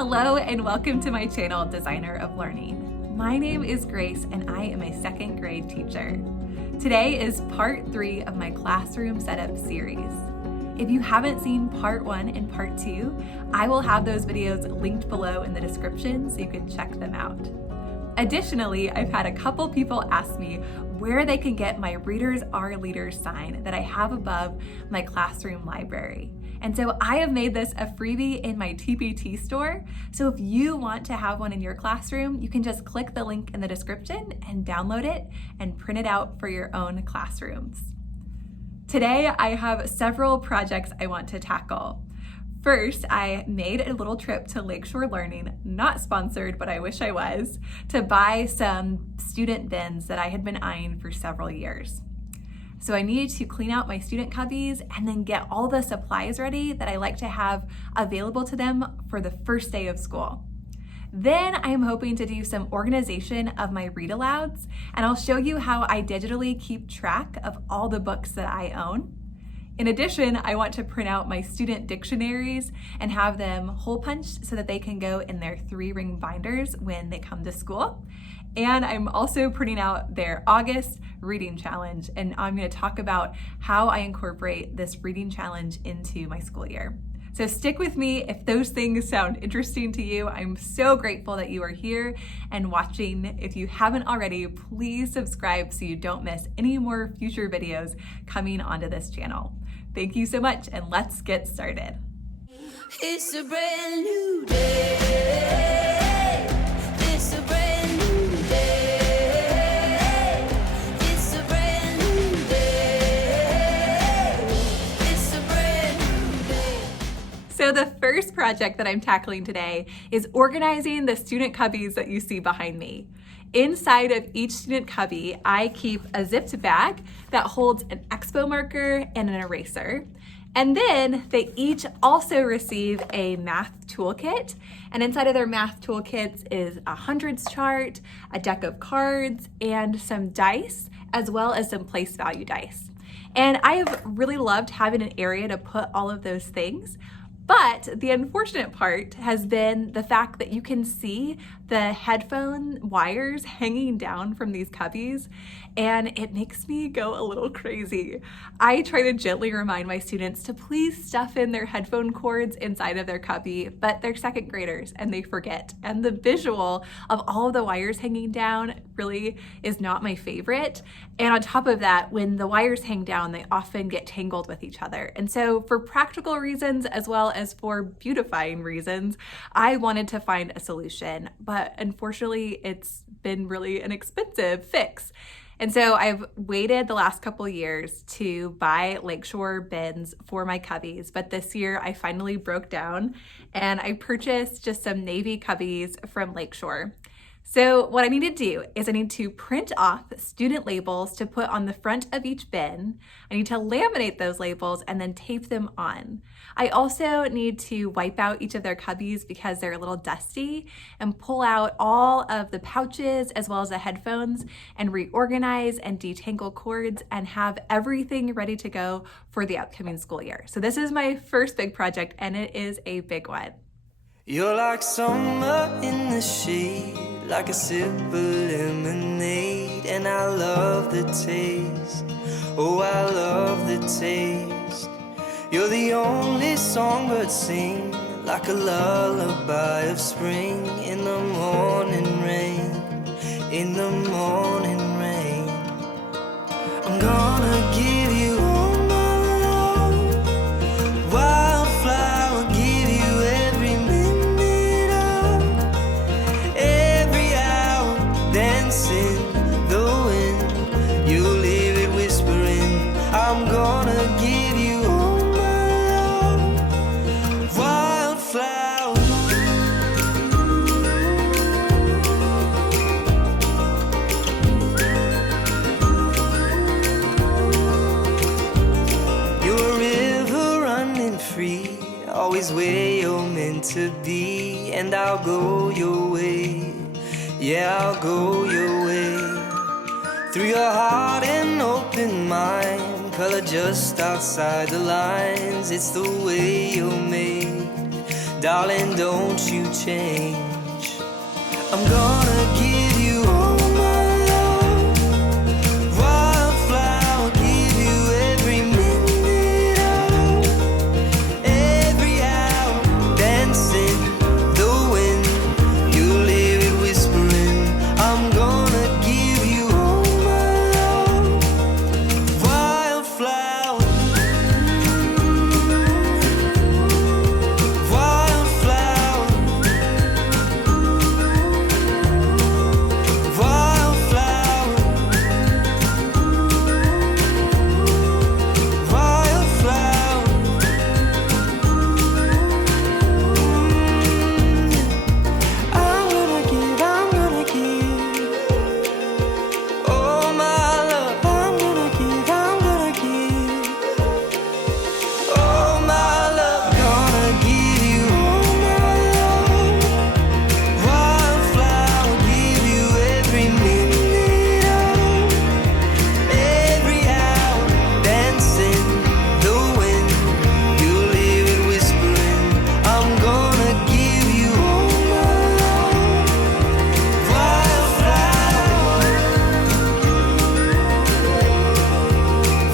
Hello and welcome to my channel, Designer of Learning. My name is Grace and I am a second grade teacher. Today is part 3 of my classroom setup series. If you haven't seen part 1 and part 2, I will have those videos linked below in the description so you can check them out. Additionally, I've had a couple people ask me where they can get my Readers Are Leaders sign that I have above my classroom library. And so I have made this a freebie in my TPT store. So if you want to have one in your classroom, you can just click the link in the description and download it and print it out for your own classrooms. Today, I have several projects I want to tackle. First, I made a little trip to Lakeshore Learning, not sponsored, but I wish I was, to buy some student bins that I had been eyeing for several years. So I needed to clean out my student cubbies and then get all the supplies ready that I like to have available to them for the first day of school. Then I am hoping to do some organization of my read-alouds, and I'll show you how I digitally keep track of all the books that I own. In addition, I want to print out my student dictionaries and have them hole punched so that they can go in their 3-ring binders when they come to school. And I'm also printing out their August reading challenge, and I'm going to talk about how I incorporate this reading challenge into my school year. So stick with me if those things sound interesting to you. I'm so grateful that you are here and watching. If you haven't already, please subscribe so you don't miss any more future videos coming onto this channel. Thank you so much, and let's get started. It's a brand new day. It's a brand new day. It's a brand new day. It's a brand new day. So the first project that I'm tackling today is organizing the student cubbies that you see behind me. Inside of each student cubby, I keep a zipped bag that holds an expo marker and an eraser. And then they each also receive a math toolkit. And inside of their math toolkits is a hundreds chart, a deck of cards, and some dice, as well as some place value dice. And I have really loved having an area to put all of those things. But the unfortunate part has been the fact that you can see the headphone wires hanging down from these cubbies, and it makes me go a little crazy. I try to gently remind my students to please stuff in their headphone cords inside of their cubby, but they're second graders and they forget. And the visual of all of the wires hanging down really is not my favorite. And on top of that, when the wires hang down, they often get tangled with each other. And so for practical reasons, as well as for beautifying reasons, I wanted to find a solution, but unfortunately it's been really an expensive fix. And so I've waited the last couple years to buy Lakeshore bins for my cubbies, but this year I finally broke down and I purchased just some navy cubbies from Lakeshore. So what I need to do is I need to print off student labels to put on the front of each bin. I need to laminate those labels and then tape them on. I also need to wipe out each of their cubbies because they're a little dusty and pull out all of the pouches as well as the headphones and reorganize and detangle cords and have everything ready to go for the upcoming school year. So this is my first big project and it is a big one. You're like summer in the shade, like a sip of lemonade, and I love the taste, oh I love the taste. You're the only songbird sing, like a lullaby of spring, in the morning rain, in the morning rain. I'm gonna give you all my love, wildflower, give you every minute of every hour, dancing the wind, you leave it whispering. I'm gonna give you all my love, wildflower. You're a river running free, always where you're meant to be, and I'll go your way, yeah, I'll go your way. Through your heart and open mind, color just outside the lines, it's the way you're made. darling, don't you change. I'm gonna give you all my love, wildflower, give you every minute of every hour, dancing the wind, you'll hear it whispering. I'm gonna give you all my love, wildflower, wildflower, wildflower, wildflower. I'm gonna give all my love. I'm gonna give all my love. Gonna give you all my love, wildflower, give you every minute of every hour, dancing the wind, you'll hear it whispering. I'm gonna give you all my love, wildflower,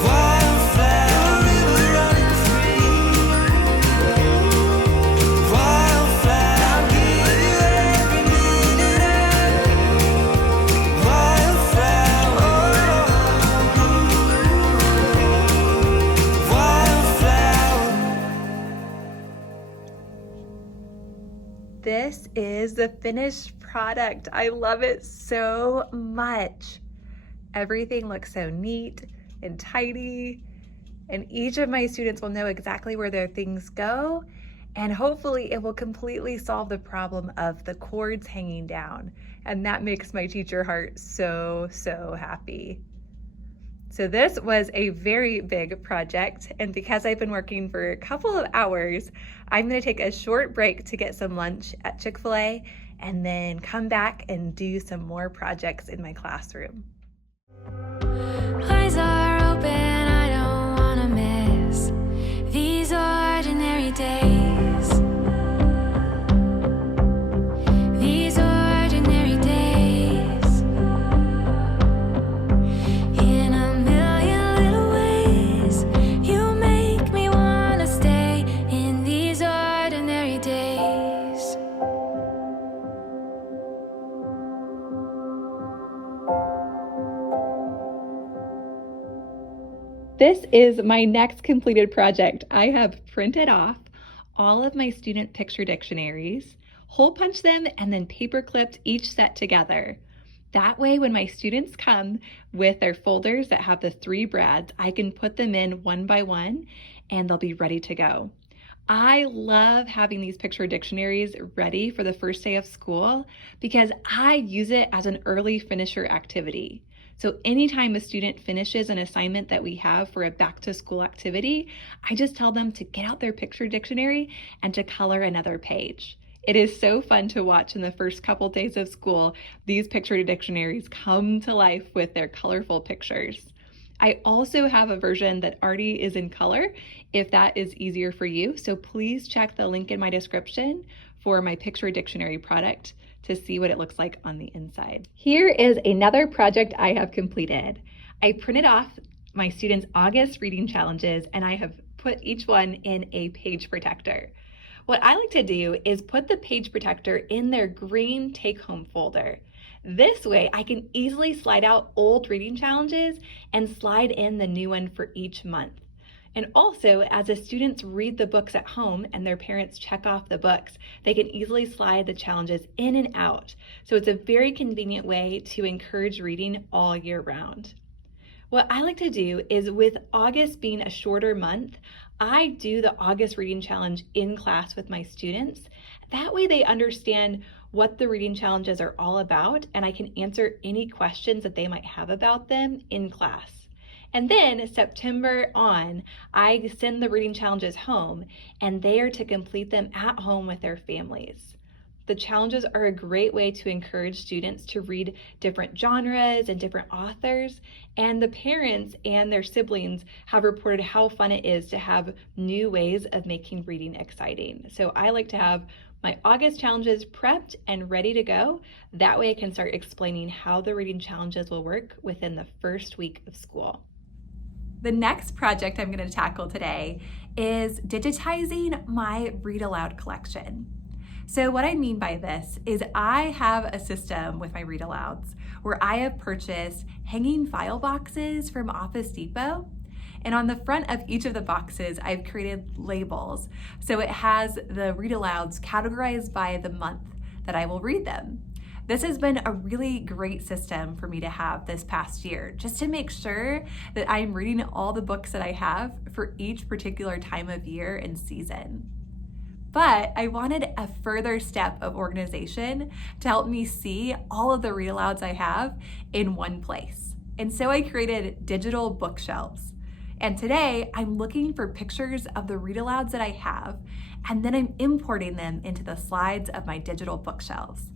wildflower, river running free, wildflower, I'll give you every minute of wildflower, wildflower. This is the finished product. I love it so much. Everything looks so neat and tidy, and each of my students will know exactly where their things go, and hopefully it will completely solve the problem of the cords hanging down, and that makes my teacher heart so happy. So this was a very big project, and because I've been working for a couple of hours, I'm gonna take a short break to get some lunch at Chick-fil-A and then come back and do some more projects in my classroom. Eyes are open, I don't wanna miss these ordinary days. These ordinary days. In a million little ways, you make me wanna stay in these ordinary days. This is my next completed project. I have printed off all of my student picture dictionaries, hole punched them, and then paper clipped each set together. That way, when my students come with their folders that have the 3 brads, I can put them in one by one and they'll be ready to go. I love having these picture dictionaries ready for the first day of school because I use it as an early finisher activity. So anytime a student finishes an assignment that we have for a back to school activity, I just tell them to get out their picture dictionary and to color another page. It is so fun to watch in the first couple days of school, these picture dictionaries come to life with their colorful pictures. I also have a version that already is in color if that is easier for you. So please check the link in my description for my picture dictionary product to see what it looks like on the inside. Here is another project I have completed. I printed off my students' August reading challenges and I have put each one in a page protector. What I like to do is put the page protector in their green take-home folder. This way I can easily slide out old reading challenges and slide in the new one for each month. And also, as the students read the books at home and their parents check off the books, they can easily slide the challenges in and out. So it's a very convenient way to encourage reading all year round. What I like to do is, with August being a shorter month, I do the August reading challenge in class with my students. That way they understand what the reading challenges are all about, and I can answer any questions that they might have about them in class. And then September on, I send the reading challenges home and they are to complete them at home with their families. The challenges are a great way to encourage students to read different genres and different authors, and the parents and their siblings have reported how fun it is to have new ways of making reading exciting. So I like to have my August challenges prepped and ready to go. That way I can start explaining how the reading challenges will work within the first week of school. The next project I'm going to tackle today is digitizing my read-aloud collection. So what I mean by this is I have a system with my read-alouds where I have purchased hanging file boxes from Office Depot. And on the front of each of the boxes, I've created labels. So it has the read-alouds categorized by the month that I will read them. This has been a really great system for me to have this past year, just to make sure that I'm reading all the books that I have for each particular time of year and season. But I wanted a further step of organization to help me see all of the read-alouds I have in one place. And so I created digital bookshelves. And today I'm looking for pictures of the read-alouds that I have, and then I'm importing them into the slides of my digital bookshelves.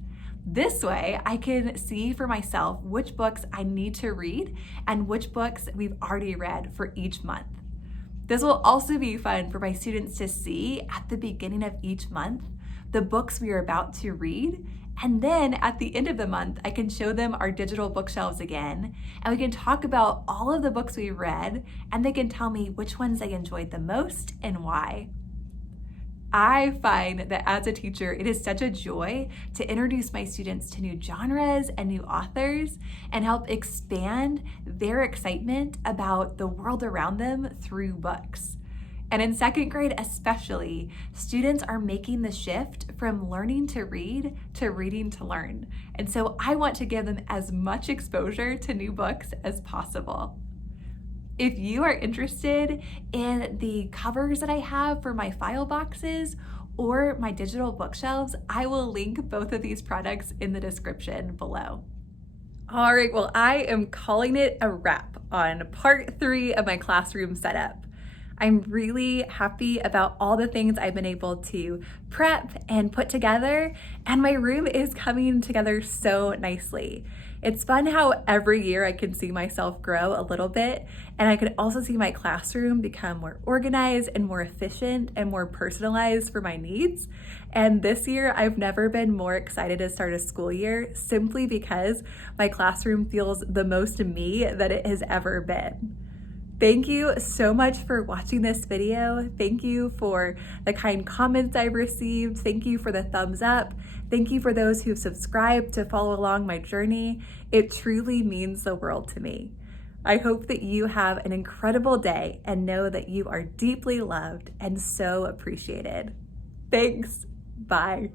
This way I can see for myself which books I need to read and which books we've already read for each month. This will also be fun for my students to see at the beginning of each month the books we are about to read, and then at the end of the month I can show them our digital bookshelves again, and we can talk about all of the books we read, and they can tell me which ones they enjoyed the most and why. I find that as a teacher, it is such a joy to introduce my students to new genres and new authors and help expand their excitement about the world around them through books. And in second grade especially, students are making the shift from learning to read to reading to learn. And so I want to give them as much exposure to new books as possible. If you are interested in the covers that I have for my file boxes or my digital bookshelves, I will link both of these products in the description below. All right, well, I am calling it a wrap on part 3 of my classroom setup. I'm really happy about all the things I've been able to prep and put together, and my room is coming together so nicely. It's fun how every year I can see myself grow a little bit, and I can also see my classroom become more organized and more efficient and more personalized for my needs. And this year, I've never been more excited to start a school year simply because my classroom feels the most me that it has ever been. Thank you so much for watching this video. Thank you for the kind comments I've received. Thank you for the thumbs up. Thank you for those who've subscribed to follow along my journey. It truly means the world to me. I hope that you have an incredible day and know that you are deeply loved and so appreciated. Thanks. Bye.